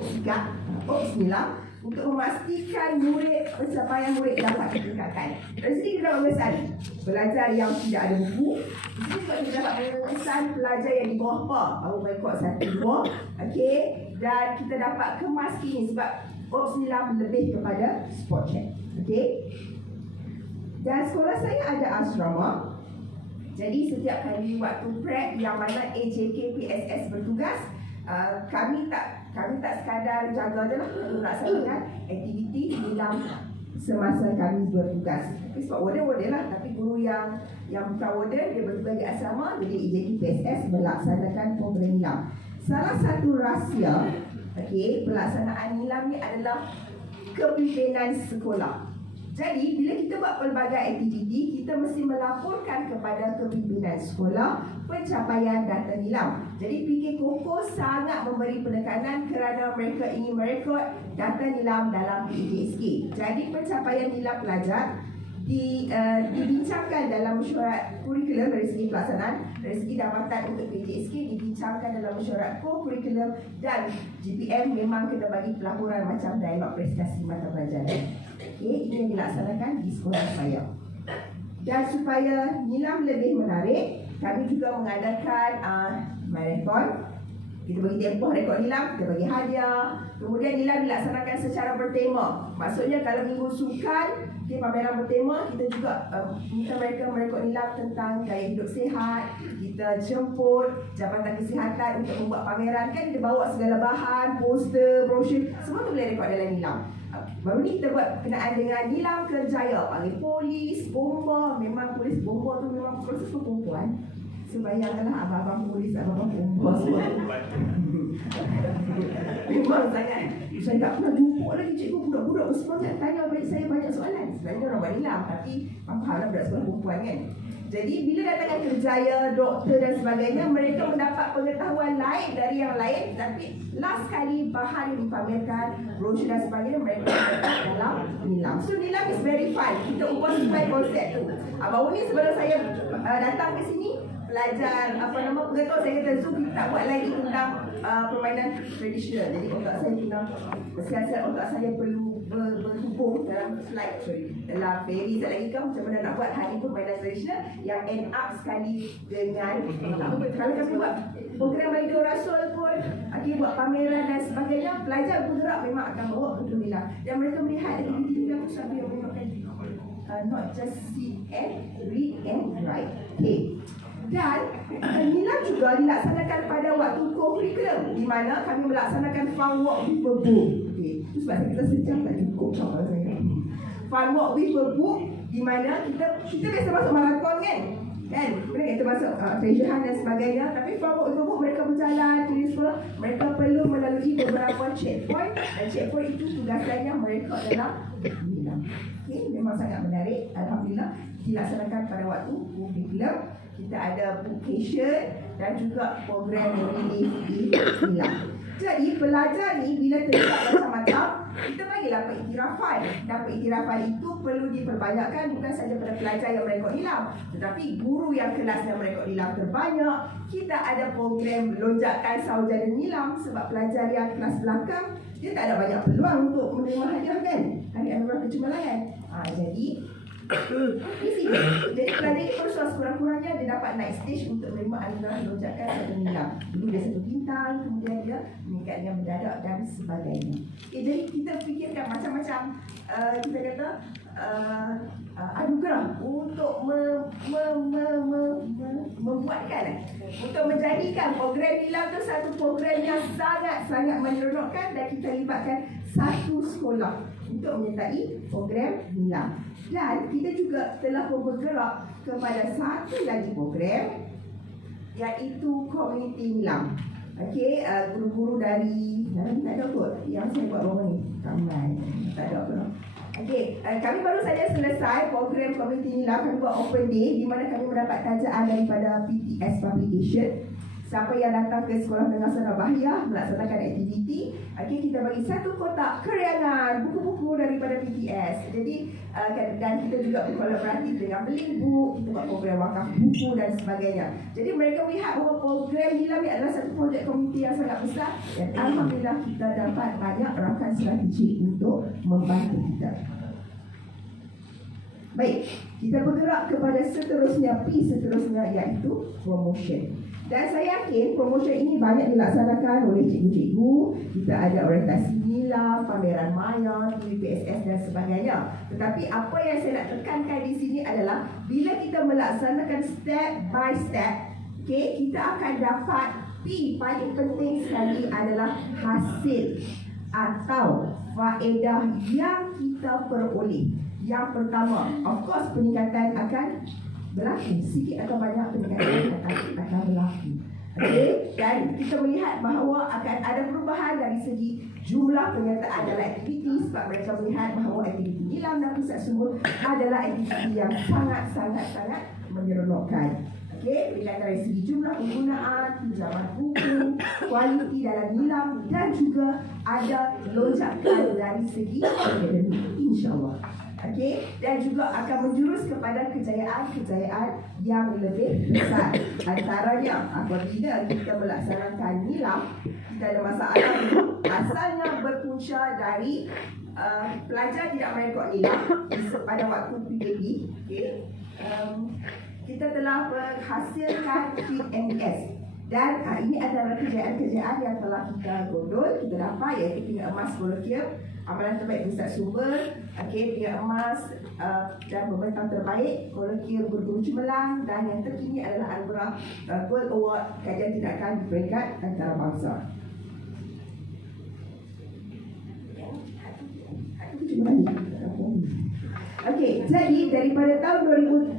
sikap Bismillah untuk memastikan pencapaian murid dapat ditingkatkan. Dari sini kita dapat mengesan pelajar yang tidak ada buku. Di sini juga kita dapat mengesan pelajar yang di bawah PA, baru rekod 1, 2. Okey, dan kita dapat kemas ini sebab Bismillah lebih kepada spot check. Okey. Dan sekolah saya ada asrama. Jadi setiap kali waktu prep yang mana AJK PSS bertugas, kami tak sekadar jaga je lah untuk melaksanakan aktiviti dalam semasa kami bertugas. Tapi sebab warden lah, tapi guru yang bukan warden dia bertugas di asrama, jadi AJK PSS melaksanakan program nilam. Salah satu rahsia pelaksanaan nilam ni adalah kepimpinan sekolah. Jadi bila kita buat pelbagai aktiviti, kita mesti melaporkan kepada kepimpinan sekolah pencapaian data nilam. Jadi PK Koko sangat memberi penekanan kerana mereka ingin merekod data nilam dalam PJSK. Jadi pencapaian nilam pelajar dibincangkan dalam mesyuarat kurikulum dari segi pelaksanaan, dari segi dapatan untuk PJSK dibincangkan dalam mesyuarat kurikulum, dan GPM memang kena bagi pelaporan macam dialog prestasi mata pelajaran. Ini yang dilaksanakan di sekolah saya. Dan supaya nilam lebih menarik, kami juga mengadakan marathon. Kita bagi tempoh rekod nilam, kita bagi hadiah. Kemudian nilam dilaksanakan secara bertema. Maksudnya kalau minggu sukan, pameran bertema, kita juga minta mereka merekod nilam tentang gaya hidup sihat. Kita jemput Jabatan Kesihatan untuk membuat pameran. Kan dia bawa segala bahan, poster, brosur, semua tu boleh rekod dalam nilam. Baru ni kita buat kenaan dengan nilam kerjaya. Panggil polis, bomba. Memang polis bomba tu memang proses perempuan. So bayangkanlah abang-abang polis, abang-abang bomba semua. Memang sangat. Saya tak pernah jumpa lagi cikgu budak-budak bersemangat tanya saya banyak soalan. Sebenarnya orang buat nilam, tapi fahamlah budak sekolah perempuan kan. Jadi bila datangkan kerjaya, doktor dan sebagainya, mereka mendapat pengetahuan lain dari yang lain. Tapi last kali bahan yang dipamerkan, brosur dan sebagainya, mereka dapat dalam nilam. So nilam is very fun. Kita ubah sesuai konsep tu. Baru ni sebelum saya datang ke sini, pelajar pengetahuan saya kata Zoom kita tak buat lagi tentang permainan tradisional. Jadi otak saya kena siasat, otak saya perlu berhubung dalam slide, dalam very lagi kan macam mana nak buat hari permainan tradisional yang end up sekali dengan kalau kami buat program Radio Rasul pun buat pameran dan sebagainya, pelajar bergerak memang akan bawa betul nilam dan mereka melihat aktiviti nilam sambil yang menyebabkan not just see and read and write. Dan nilam juga dilaksanakan pada waktu co-curriculum di mana kami melaksanakan fun walk with a book. Itu sebab kita sejam tak cukup cara saya. Fun walk with a book di mana kita biasa masuk maraton kan? Kemudian kita masuk treasure hunt dan sebagainya. Tapi fun walk with a book mereka berjalan tulis pula, mereka perlu melalui beberapa checkpoint dan checkpoint itu tugasannya mereka dalam nilam. Memang sangat menarik. Alhamdulillah dilaksanakan pada waktu curriculum. Kita ada bookcation dan juga program relief di nilam. Jadi pelajar ni bila terlibat macam-macam, kita bagilah pengiktirafan. Dan pengiktirafan itu perlu diperbanyakkan bukan saja pada pelajar yang merekod nilam, tetapi guru yang kelasnya merekod nilam terbanyak. Kita ada program lonjakan sarjana nilam sebab pelajar yang kelas belakang dia tak ada banyak peluang untuk menerima hadiah kan. Hadiah anugerah kecemerlangan. Jadi pelajar ini perlu sekurang-kurangnya dia dapat naik stage untuk menerima anugerah lonjakan sarjana nilam. Dulu dia 1 bintang, kemudian dia meningkat dengan mendadak dan sebagainya. Jadi kita fikirkan macam-macam kita kata anugerah untuk membuatkan untuk menjadikan program nilam itu satu program yang sangat-sangat menyeronokkan dan kita libatkan satu sekolah untuk menyertai program nilam. Dan kita juga telah bergerak kepada satu lagi program iaitu community nilam. Guru-guru dari tak ada kot yang saya buat bawah ni ramai tak ada apa. Kami baru saja selesai program community nilam. Kami buat open day di mana kami mendapat tajaan daripada PTS Publication. Siapa yang datang ke Sekolah Menengah Sanawiyah melaksanakan aktiviti, Okey, kita bagi satu kotak keriangan buku-buku daripada PTS. Jadi dan kita juga berkolaboratif dengan Belimbuk, kita buat program wakaf buku dan sebagainya. Jadi mereka melihat bahawa program Nilam ni adalah satu projek komuniti yang sangat besar dan alhamdulillah kita dapat banyak rakan strategik untuk membantu kita. Baik, kita bergerak kepada seterusnya, P seterusnya, iaitu promotion. Dan saya yakin promotion ini banyak dilaksanakan oleh cikgu-cikgu. Kita ada orientasi Nilam, pameran maya, PSS dan sebagainya. Tetapi apa yang saya nak tekankan di sini adalah bila kita melaksanakan step by step, okay, kita akan dapat P paling penting sekali adalah hasil atau faedah yang kita peroleh. Yang pertama, of course peningkatan akan berlaku, sikit atau banyak peningkatan akan berlaku. Okay? Dan kita melihat bahawa akan ada perubahan dari segi jumlah penyertaan dalam aktiviti, sebab mereka melihat bahawa aktiviti Nilam dan Pusat Sumber adalah aktiviti yang sangat-sangat menyeronokkan. Okay? Peningkatan dari segi jumlah penggunaan, pinjaman buku, kualiti dalam Nilam dan juga ada lonjakan dari segi akademik, insyaAllah. Okay, dan juga akan menjurus kepada kejayaan-kejayaan yang lebih besar. Antaranya apabila kita melaksanakan Nilam, kita ada masalah asalnya berpunca dari pelajar tidak merekod Nilam pada waktu PKP. Okay. Kita telah menghasilkan kit MBS. Dan ini adalah kejayaan-kejayaan yang telah kita godol, kita dapat, iaitu tingkat emas kolokvium, amalan terbaik Pusat Sumber, okay, tingkat emas dan pembentang terbaik kolokvium Guru-Guru Cemerlang, dan yang terkini adalah anugerah Gold Award kajian tindakan di peringkat antarabangsa. Okey, jadi daripada tahun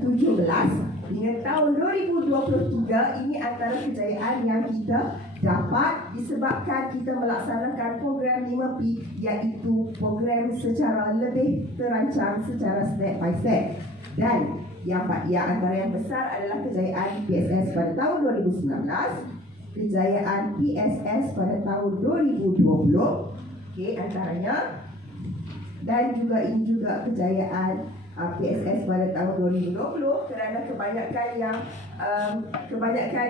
2017 hingga tahun 2023 ini antara kejayaan yang kita dapat disebabkan kita melaksanakan program 5P, iaitu program secara lebih terancang secara step by step. Dan yang antara yang besar adalah kejayaan PSS pada tahun 2019, kejayaan PSS pada tahun 2020, okey, antaranya. Dan juga ini juga kejayaan PSS pada tahun 2020 kerana kebanyakan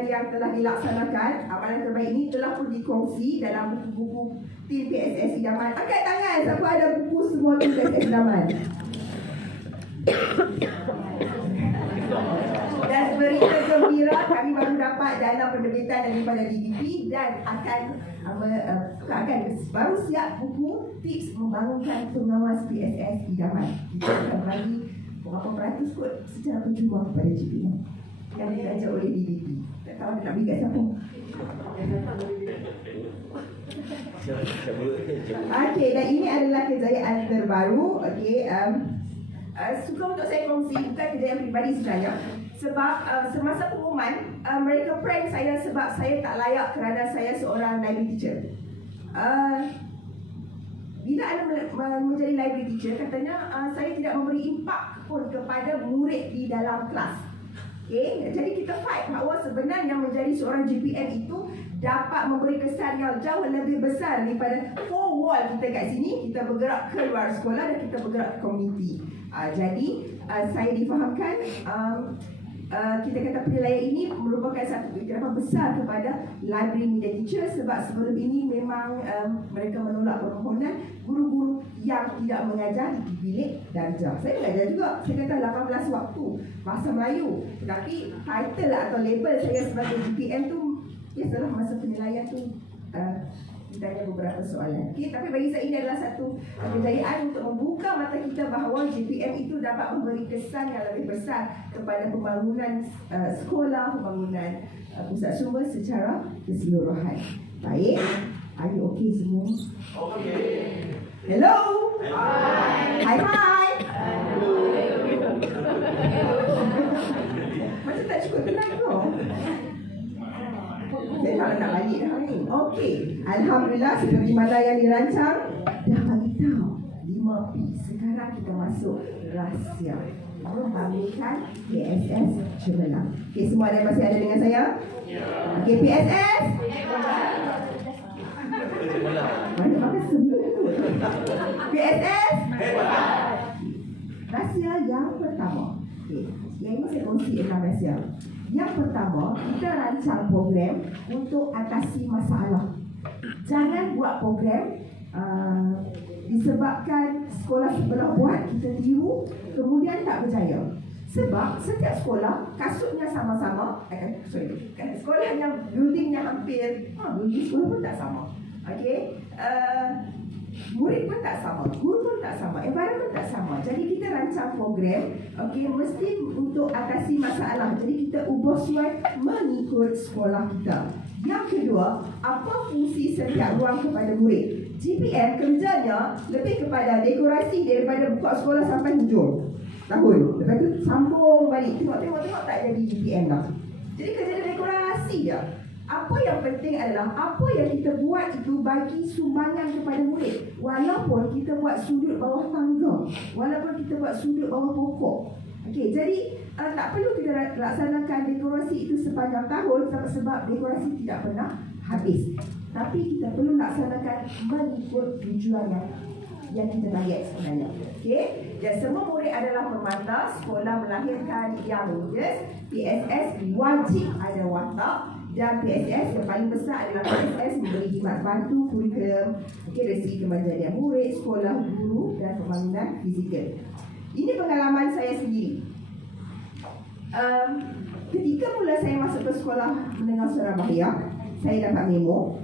yang telah dilaksanakan, amalan terbaik ini telah pun dikongsi dalam buku-buku tim PSS idaman. Angkat tangan siapa ada buku semua tim PSS idaman. Dan berita gembira, kami baru dapat dana penerbitan daripada DBP dan akan baru siap buku tips membangunkan pengawas PSS idaman. Kita akan bagi berapa peratus kot secara percuma kepada GPM yang diraja oleh DBP. Tak tahu nak bagi kat siapa. Okey, dan ini adalah kejayaan terbaru. Okey, suka untuk saya kongsi, bukan kejayaan peribadi sebenarnya. Sebab semasa pengumuman, mereka prank saya sebab saya tak layak kerana saya seorang library teacher. Bila anda menjadi library teacher, katanya saya tidak memberi impak pun kepada murid di dalam kelas. Okay? Jadi kita fight bahawa sebenarnya menjadi seorang GPM itu dapat memberi kesan yang jauh lebih besar daripada four wall kita kat sini. Kita bergerak ke luar sekolah dan kita bergerak ke komuniti. Jadi saya difahamkan kita kata penilaian ini merupakan satu iktirafan besar kepada library media teacher, sebab sebelum ini memang mereka menolak permohonan guru-guru yang tidak mengajar di bilik darjah. Saya belajar juga, saya kata 18 waktu bahasa Melayu, tetapi title atau label saya sebagai GPM tu setelah masa penilaian tu ditanya beberapa soalan. Okay, tapi bagi saya ini adalah satu kejayaan untuk membuka mata kita bahawa GPM itu dapat memberi kesan yang lebih besar kepada pembangunan sekolah, pembangunan pusat sumber secara keseluruhan. Baik, are you okay semua? Okay. Hello. Hi. Hi. Macam tak cukup tenang kau. Saya tak nak balik dah ni. Okey, alhamdulillah seperti mana yang dirancang dah bagi tahu 5P. Sekarang kita masuk rahsia membangunkan PSS Cemerlang. Okey, semua ada masih ada dengan saya? Ya. Okey, PSS. Mana Okey, yang ini saya kongsi 6 rahsia. Yang pertama, kita rancang program untuk atasi masalah. Jangan buat program disebabkan sekolah sebelah buat, kita tiru, kemudian tak berjaya. Sebab setiap sekolah kasutnya sama-sama, sekolahnya, buildingnya hampir, building sekolah pun tak sama. Okey, murid pun tak sama, guru pun tak sama, environment tak sama. Jadi kita rancang program, okey, mesti untuk atasi masalah. Jadi kita ubah suai mengikut sekolah kita. Yang kedua, apa fungsi setiap ruang kepada murid? GPM kerjanya lebih kepada dekorasi daripada buka sekolah sampai hujung tahun. Lepas tu sambung balik, tengok tak jadi GPM dah. Jadi kerja dekorasi je. Apa yang penting adalah apa yang kita buat itu bagi sumbangan kepada murid. Walaupun kita buat sudut bawah tangga, walaupun kita buat sudut bawah pokok. Okey, jadi tak perlu kita laksanakan dekorasi itu sepanjang tahun sebab dekorasi tidak pernah habis. Tapi kita perlu laksanakan mengikut tujuan yang kita target sebenarnya. Okey, dan semua murid adalah permata. Sekolah melahirkan yang lulus. PSS wajib ada watak. Dan PSS yang paling besar adalah PSS memberi khidmat bantu kurikulum, dari segi kemajuan murid, sekolah, guru dan pembangunan fizikal. Ini pengalaman saya sendiri. Ketika mula saya masuk ke sekolah menengah Surabaya, saya dapat memo.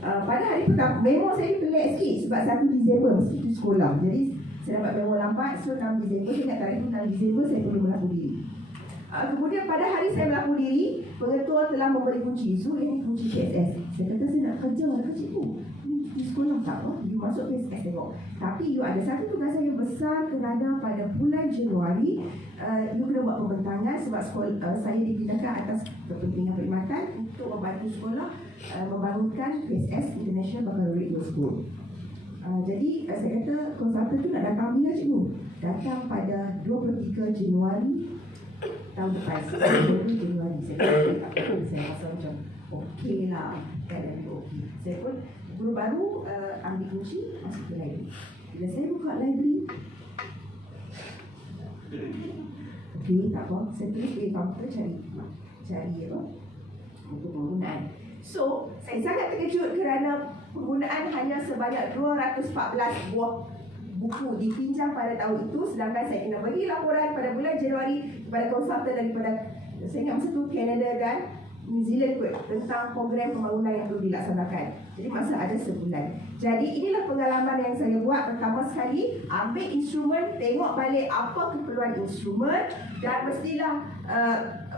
Pada hari pertama, memo saya pelik sikit sebab 1 Disember mesti itu sekolah. Jadi saya dapat memo lambat, so 6 Disember, saya ingat tarikh 6 Disember saya perlu melapor diri. Kemudian pada hari saya melapor diri, pengetua telah memberi kunci. So ini kunci PSS. Saya kata saya nak kerja dengan cikgu. Di sekolah tak apa, you masuk PSS tengok. Tapi you ada satu tugasan yang besar kerana pada bulan Januari you kena buat pembentangan sebab sekolah, saya dipindahkan atas kepentingan perkhidmatan untuk membantu sekolah membangunkan PSS International Baccalaureate School. Jadi saya kata konsultan tu nak datang bila cikgu? Datang pada 23 Januari tahun depan, 20 Januari. Saya rasa macam okey lah, keadaan itu okey. Saya pun guru baru ambil kunci masuk ke library. Bila saya buka library, okey tak apa, saya tulis di komputer cari apa untuk penggunaan. So saya sangat terkejut kerana penggunaan hanya sebanyak 214 buah buku dipinjam pada tahun itu, sedangkan saya kena bagi laporan pada bulan Januari kepada konsultan daripada, saya ingat masa itu Canada dan New Zealand kot, tentang program pembangunan yang perlu dilaksanakan. Jadi masa ada sebulan. Jadi inilah pengalaman yang saya buat. Pertama sekali, ambil instrumen, tengok balik apa keperluan instrumen, dan mestilah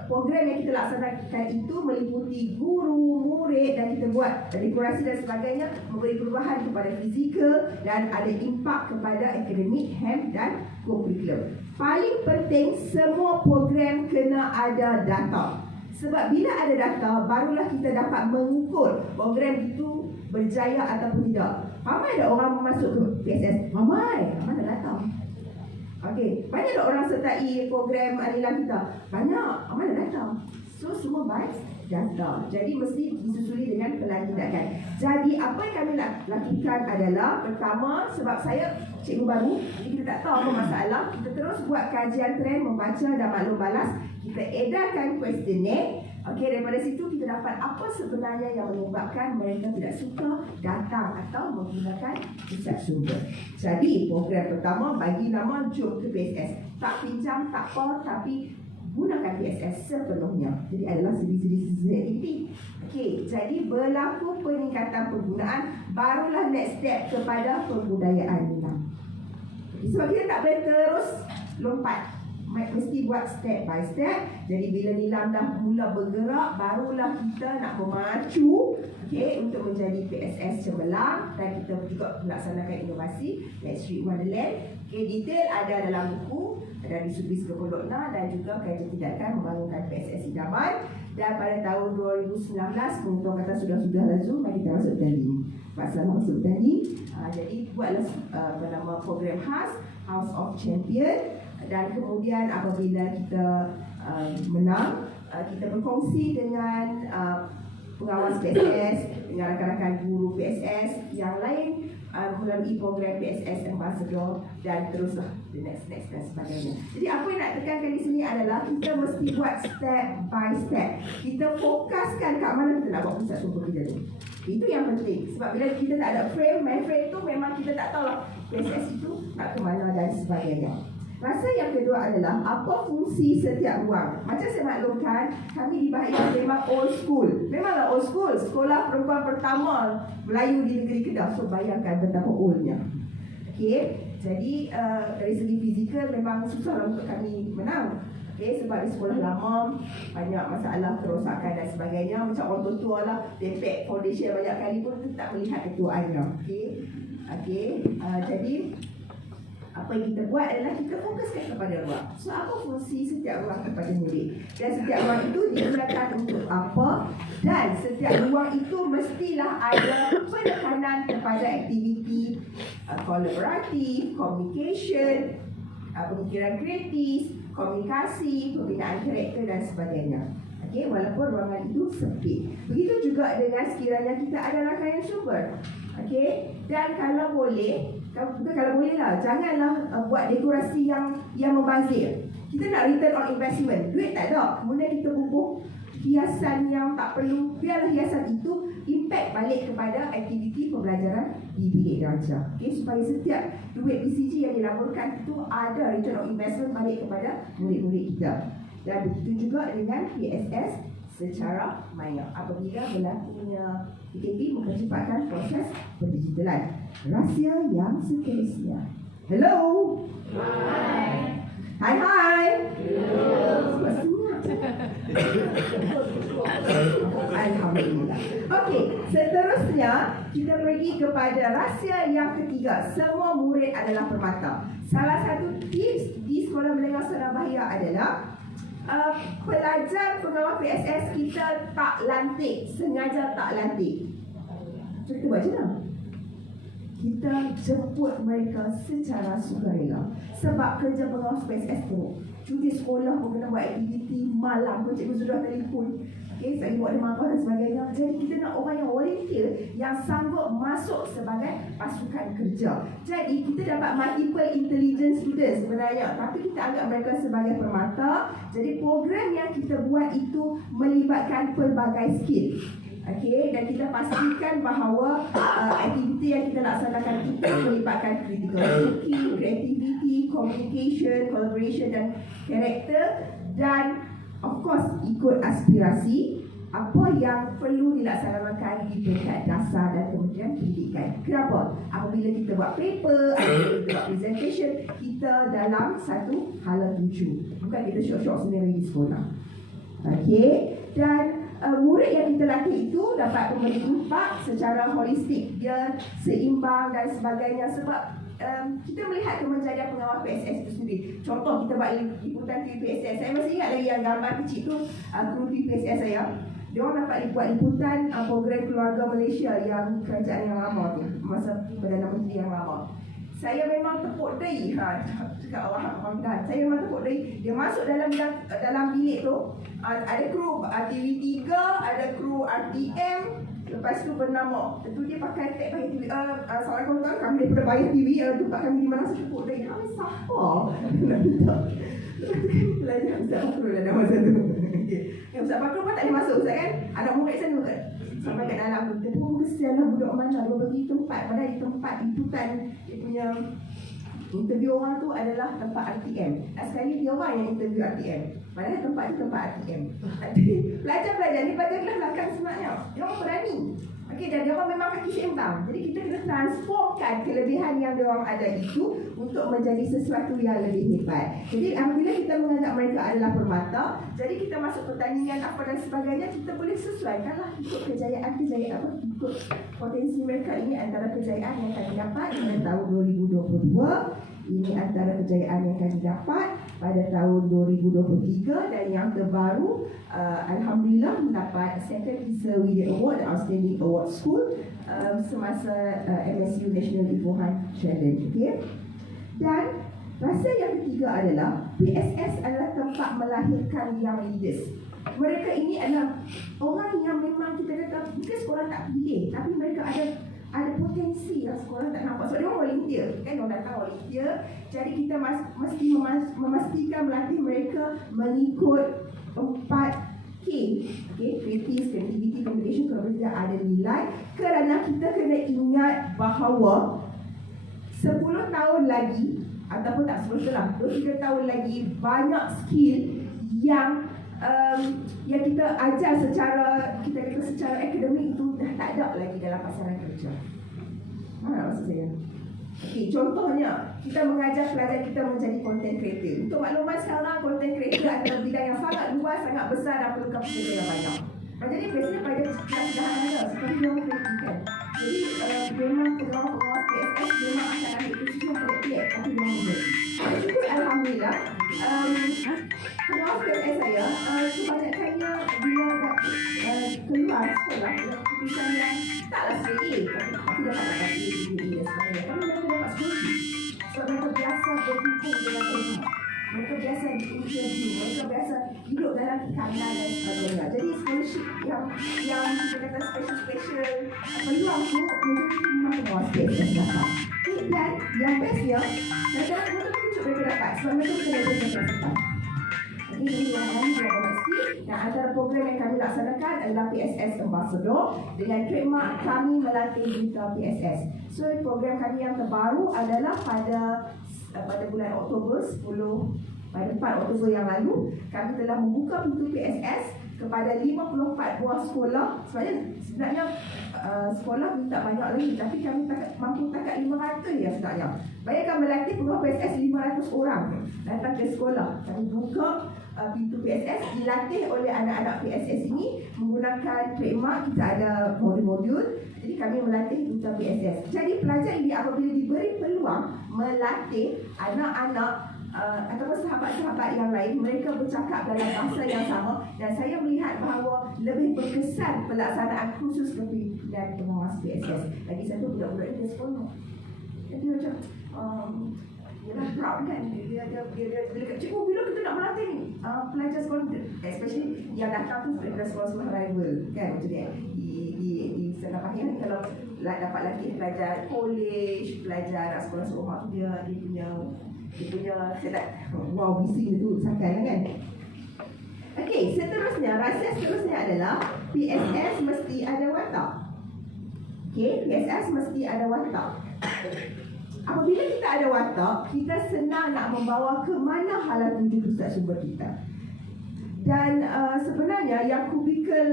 program yang kita laksanakan itu meliputi guru, murid, dan kita buat dekorasi dan sebagainya, memberi perubahan kepada fizikal dan ada impak kepada akademik, hem dan kurikulum. Paling penting, semua program kena ada data. Sebab bila ada data, barulah kita dapat mengukur program itu berjaya ataupun tidak. Ramai ada orang masuk ke PSS? Ramai ada data. Okey, banyak tak orang sertai program alilan kita? Banyak, mana data? So semua baik data. Jadi mesti disusuli dengan pelantikan. Jadi apa yang kami lakukan adalah, pertama, sebab saya cikgu baru, jadi kita tak tahu apa masalah, kita terus buat kajian trend, membaca dan maklum balas. Kita edarkan kuestionnaire. Okey, daripada situ kita dapat apa sebenarnya yang menyebabkan mereka tidak suka datang atau menggunakan pusat sumber. Jadi program pertama, bagi nama jom ke PSS. Tak pinjam, tak apa, tapi gunakan PSS sepenuhnya. Jadi adalah sedi-sedi aktiviti. Okey, jadi berlaku peningkatan penggunaan, barulah next step kepada pembudayaan nilam. Sebab kita tak boleh terus lompat, mesti buat step by step. Jadi bila nilam dah mula bergerak, barulah kita nak memacu, untuk menjadi PSS cemerlang, dan kita juga melaksanakan inovasi Next Street Wonderland. Detail ada dalam buku dari Subis Kepolokna dan juga kajian tindakan membangunkan PSS idaman. Dan pada tahun 2019, penonton kata sudah lazu, mari kita masuk tadi. Masalah masuk tadi. Jadi buatlah bernama program khas House of Champion. Dan kemudian apabila kita menang, kita berkongsi dengan pengawas PSS, dengan rakan-rakan guru PSS yang lain, melalui program PSS Ambassador dan teruslah the next dan sebagainya. Jadi apa yang nak tekankan di sini adalah kita mesti buat step by step. Kita fokuskan kat mana kita nak buat pusat sumber kita tu. Itu yang penting. Sebab bila kita tak ada frame, main frame tu memang kita tak tahu lah PSS itu nak ke mana dan sebagainya. Rasa yang kedua adalah apa fungsi setiap ruang. Macam saya maklumkan, kami di Bahia memang old school. Memanglah old school. Sekolah perempuan pertama Melayu di negeri Kedah. So bayangkan betapa oldnya. Okay. Jadi dari segi fizikal memang susah untuk kami menang. Okay. Sebab di sekolah lama banyak masalah kerosakan dan sebagainya. Macam orang tua lah, defect foundation banyak kali pun tak melihat ketuaannya. Okay. Jadi apa yang kita buat adalah kita fokuskan kepada ruang. So apa fungsi setiap ruang kepada murid? Dan setiap ruang itu digunakan untuk apa? Dan setiap ruang itu mestilah ada penekanan kepada aktiviti kolaboratif, communication, pemikiran kritis, komunikasi, pembinaan karakter dan sebagainya. Okay, walaupun ruangan itu sempit. Begitu juga dengan sekiranya kita ada rangkaian sumber. Okay, dan kalau boleh, bukan kalau boleh lah, janganlah buat dekorasi yang membazir. Kita nak return on investment. Duit tak ada, kemudian kita bubuh hiasan yang tak perlu. Biarlah hiasan itu impact balik kepada aktiviti pembelajaran di bilik darjah. Okay, supaya setiap duit PCG yang dilaburkan itu ada return on investment balik kepada murid-murid kita. Dan begitu juga dengan PSS secara maya. Apabila berlakunya PKP mempercepatkan proses pendigitalan. Rahsia yang seterusnya. Hello. Hai. Hai. Hello. Alhamdulillah. Okey, seterusnya kita pergi kepada rahsia yang ketiga. Semua murid adalah permata. Salah satu tips di Sekolah Menengah Sarah Bahia adalah pelajar pengawal PSS kita tak lantik, sengaja tak lantik. So kita buat macam mana? Kita jemput mereka secara sukarela. Sebab kerja pengawas PSS tu, cuti sekolah pun kena buat aktiviti malam pun cikgu sudah telefon. Okay, saya buat demam dan sebagainya. Jadi kita nak orang yang volunteer yang sanggup masuk sebagai pasukan kerja. Jadi kita dapat multiple intelligence students sebenarnya, tapi kita anggap mereka sebagai permata. Jadi program yang kita buat itu melibatkan pelbagai skill. Okay, dan kita pastikan bahawa aktiviti yang kita laksanakan itu melibatkan critical thinking, creativity, communication, collaboration dan karakter. Dan of course ikut aspirasi apa yang perlu dilaksanakan di peringkat dasar dan kemudian pendidikan. Kenapa? Apabila kita buat paper, apabila kita buat presentation, kita dalam satu hala tuju. Bukan kita syok-syok sendiri di sekolah. Okay, dan murid yang kita latih itu dapat memberi impak secara holistik. Dia seimbang dan sebagainya. Sebab kita melihat kemenjadian pengawal PSS itu sendiri. Contoh kita buat liputan TV PSS. Saya masih ingat lagi yang gambar kecil tu kru TV PSS saya. Dia orang dapat buat liputan program keluarga Malaysia yang kerajaan yang lama tu, masa Perdana Menteri yang lama. Saya memang tepuk dahi, cakap Allah, saya memang tepuk dahi. Dia masuk dalam bilik tu, ada kru TV3, ada kru RTM, lepas tu bernama. Tentu dia pakai tag Bahia TV. Assalamualaikum tuan, kami daripada Bahia TV, tempat kami di mana saya tepuk dahi. Kami siapa? Nak minta. Belajar Ustaz Fakrul dalam masa tu. Ustaz Fakrul pun tak boleh masuk, Ustaz kan? Anak murid sana kat sampai kat dalam tu. Dia pun kesianlah budak mana dia bagi tempat. Padahal di tempat liputan dia punya interview orang tu adalah tempat RTM. Sekali dia orang yang interview RTM. Padahal tempat tu tempat RTM. Pelajar-pelajar ni pada kelas belakang sebenarnya. Dia orang berani. Okey, dan dia orang memang kaki seimbang. Jadi kita kena transformkan kelebihan yang dia orang ada itu untuk menjadi sesuatu yang lebih hebat. Jadi apabila kita menganggap mereka adalah permata, jadi kita masuk pertandingan apa dan sebagainya, kita boleh sesuaikanlah ikut kejayaan ikut potensi mereka. Ini antara kejayaan yang kami dapat pada tahun 2022. Ini antara kejayaan yang kami dapat pada tahun 2023, dan yang terbaru Alhamdulillah mendapat Second Isa Widya Award, Outstanding Award School semasa MSU National Ipohan Challenge. Okay? Dan rasa yang ketiga adalah PSS adalah tempat melahirkan young leaders. Mereka ini adalah orang yang memang kita kata mungkin sekolah tak pilih, tapi mereka ada potensi yang sekolah tak nampak. Sebab dia orang yang datang volunteer. Jadi kita mesti memastikan melatih mereka mengikut 4K, creative, creativity, communication, collaboration, ada nilai. Kerana kita kena ingat bahawa 10 tahun lagi, ataupun tak 10 tahun lah, 2-3 tahun lagi, banyak skill yang kita ajar secara akademik itu dah tak ada lagi dalam pasaran kerja. Mana maksud saya? Okey, contohnya kita mengajar pelajar kita menjadi content creator. Untuk maklumat sekarang, content creator adalah bidang yang sangat luas, sangat besar dan perlukan pekerja yang banyak. Jadi biasanya pada kelas dah ada seperti yang kita. Jadi memang pengawas PSS memang akan ambil posisi yang penting, tapi memang boleh. Syukur alhamdulillah, pengawas PSS saya kebanyakannya bila dah keluar sekolah dengan keputusan yang taklah straight A, tapi dapat A, B, dan sebagainya. Tapi mereka dapat scholarship sebab mereka biasa berhubung dengan orang. Mereka biasa di-interview, mereka biasa hidup dalam tekanan dan sebagainya. Jadi scholarship yang kita kata special peluang tu majoriti memang pengawas PSS dapat. Dan yang bestnya, kadang-kadang betul-betul kecil mereka dapat sebab mereka bukan ada berkasihan. Jadi ini yang kami buat universiti, dan antara program yang kami laksanakan adalah PSS Ambassador dengan trademark kami melatih duta PSS. So program kami yang terbaru adalah pada bulan Oktober 4 Oktober yang lalu, kami telah membuka pintu PSS kepada 54 buah sekolah. Sebenarnya sekolah minta banyak lagi, tapi kami mampu takat 500 ya sebenarnya. Bayangkan melatih pegawai PSS 500 orang datang ke sekolah. Kami buka pintu PSS, dilatih oleh anak-anak PSS ini menggunakan trademark. Kita ada modul-modul. Jadi kami melatih duta PSS. Jadi pelajar ini apabila diberi peluang melatih anak-anak ataupun sahabat-sahabat yang lain, mereka bercakap dalam bahasa yang sama, dan saya melihat bahawa lebih berkesan pelaksanaan khusus kepimpinan pengawas PSS. Lagi satu, budak-budak ini dia seronok. Jadi macam dia proud kan, dia cikgu bila kita nak melatih pelajar sekolah, especially yang datang tu daripada sekolah-sekolah rival kan, macam ni di Sdn Bhd. Kalau dapat latih pelajar college, pelajar sekolah sekolah tu dia punya saya tak wow bising tu sakan kan. Okey, seterusnya, rahsia seterusnya adalah PSS mesti ada watak. Okey, PSS mesti ada watak. Apabila kita ada watak, kita senang nak membawa ke mana hala tuju pusat sumber kita. Dan sebenarnya yang kubikal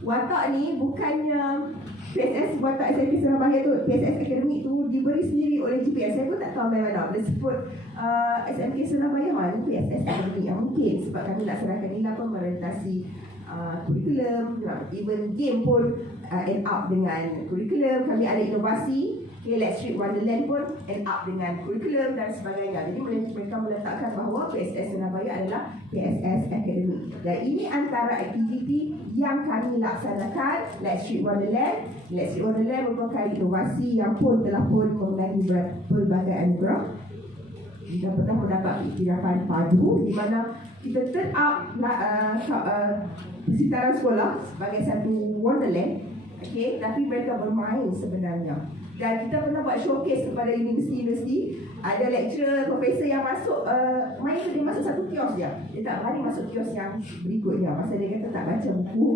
watak ni bukannya PSS watak SMP Sdn Bhd tu, PSS akademik tu diberi sendiri oleh GPS. Saya pun tak tahu mana boleh sebut SMP Sdn Bhd ni PSS akademik yang mungkin sebab kami laksanakan ni lah pun merentasi kurikulum, even game pun end up dengan kurikulum. Kami ada inovasi, Let's Street Wonderland pun end up dengan kurikulum dan sebagainya. Jadi mereka meletakkan bahawa PSS Sdn Bhd adalah PSS akademik. Dan ini antara aktiviti yang kami laksanakan. Let's Street Wonderland merupakan inovasi yang telah memenangi berbagai anugerah. Kita pernah mendapat iktirafan padu di mana kita turn up persitaran sekolah sebagai satu Wonderland. Okey, tapi mereka bermain sebenarnya. Dan kita pernah buat showcase kepada universiti-universiti. Ada lecturer, profesor yang masuk main tu, dia masuk satu kios dia. Dia tak berani masuk kios yang berikutnya. Masa dia kata tak baca buku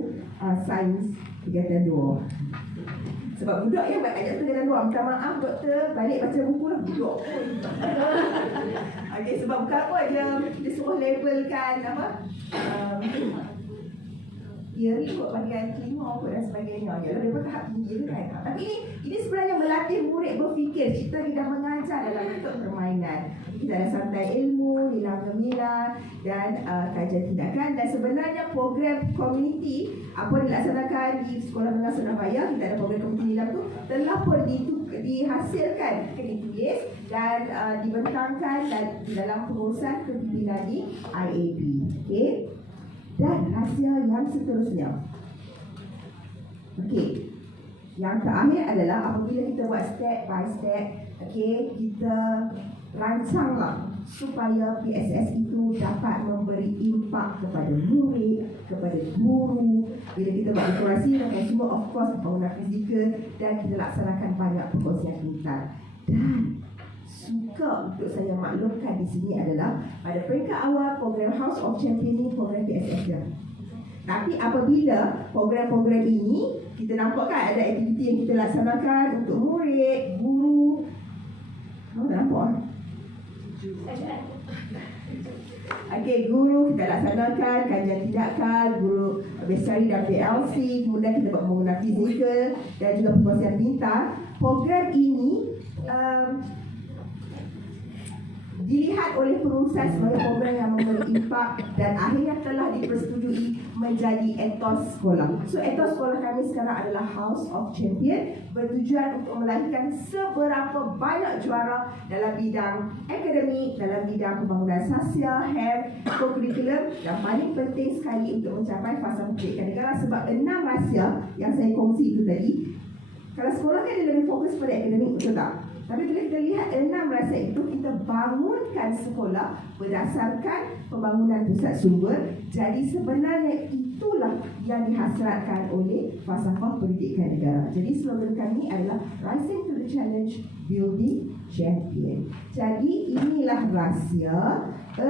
sains tingkatan 2. Sebab budak yang ajak tingkatan 2, minta maaf doktor, balik baca buku lah budak pun. Okey, sebab bukan apa, dia suruh labelkan apa teori kot bahagian kelima kot dan sebagainya. Yalah, dia pun tahap tinggi tu kan. Tapi ini sebenarnya melatih murid berfikir. Kita tidak mengajar dalam bentuk permainan. Kita ada santai ilmu, hilang gemilang dan kajian tindakan. Dan sebenarnya program community apa dilaksanakan di Sekolah Menengah Sdn Bhd, kita ada program community hilang tu telah pun dihasilkan, ditulis dan dibentangkan di dalam pengurusan kepimpinan di IAB. Okey. Dan rahsia yang seterusnya. Okey. Yang terakhir adalah apabila kita buat step by step, okey, kita rancanglah supaya PSS itu dapat memberi impak kepada murid, kepada guru. Bila kita buat dekorasi dan semua, of course bangunan fizikal, dan kita laksanakan banyak perkongsian pintar. Dan suka untuk saya maklumkan di sini adalah pada peringkat awal program House of Champion ni program PSS dia. Tapi apabila program-program ini, kita nampak kan ada aktiviti yang kita laksanakan untuk murid, guru. Tak nampak? Okey, guru kita laksanakan kajian tindakan, guru bestari dan PLC, kemudian kita buat pembangunan fizikal dan juga perkongsian pintar. Program ini dilihat oleh pengurusan sebagai program yang memberi impak dan akhirnya telah dipersetujui menjadi etos sekolah. So etos sekolah kami sekarang adalah House of Champion, bertujuan untuk melahirkan seberapa banyak juara dalam bidang akademik, dalam bidang pembangunan sosial, health, co-curriculum, dan paling penting sekali untuk mencapai fasa pendidikan negara. Sebab 6 rahsia yang saya kongsi itu tadi, kalau sekolah kan dia lebih fokus pada akademik, betul tak? Tapi bila kita lihat 6 rahsia itu, kita bangunkan sekolah berdasarkan pembangunan pusat sumber. Jadi sebenarnya itulah yang dihasratkan oleh falsafah pendidikan negara. Jadi slogan kami adalah Rising to the Challenge, Building Champion. Jadi inilah rahsia, 6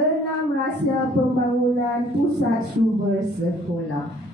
rahsia pembangunan pusat sumber sekolah. Okay.